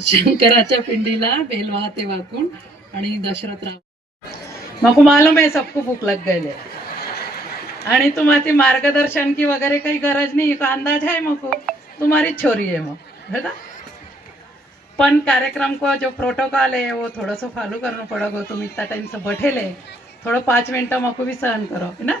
शंकराच्या पिंडीला बेल वाहते वाकून आणि दशरथ राव. मग मालूम आहे सबको भूक लग गेले आणि तुम्हाला ती मार्गदर्शन की वगैरे काही गरज नाही का अंदाज आहे मग तुम्हारी छोरी आहे मग है ना? पण कार्यक्रम को जो प्रोटोकॉल है वो थोड़ा सा फॉलो करना पड़ेगा. तुम इतना टाइम से बैठेले. थोड़ा पाँच मिनट मको भी सहन करो है ना?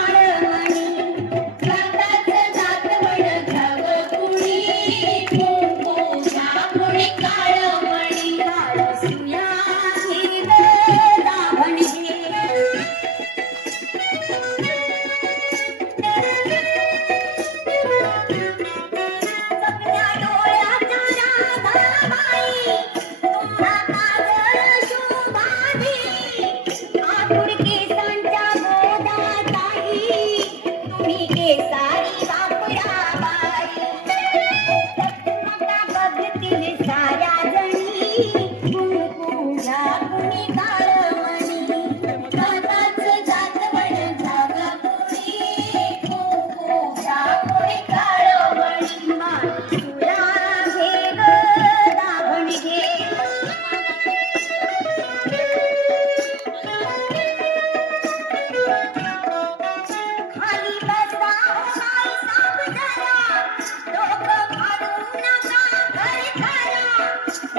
Thank you.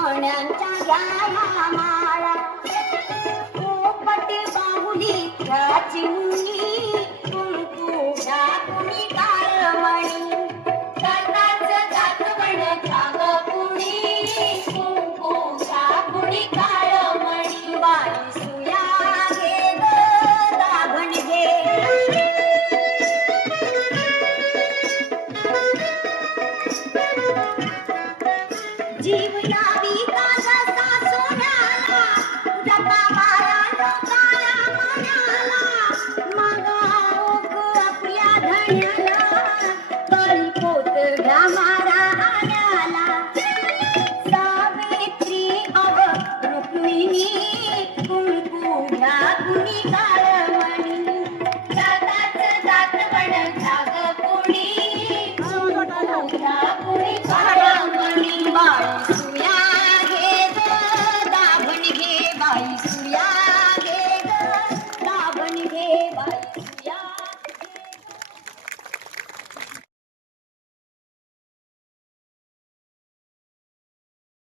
दृष्टमोहनांच्या घ्याया माळा.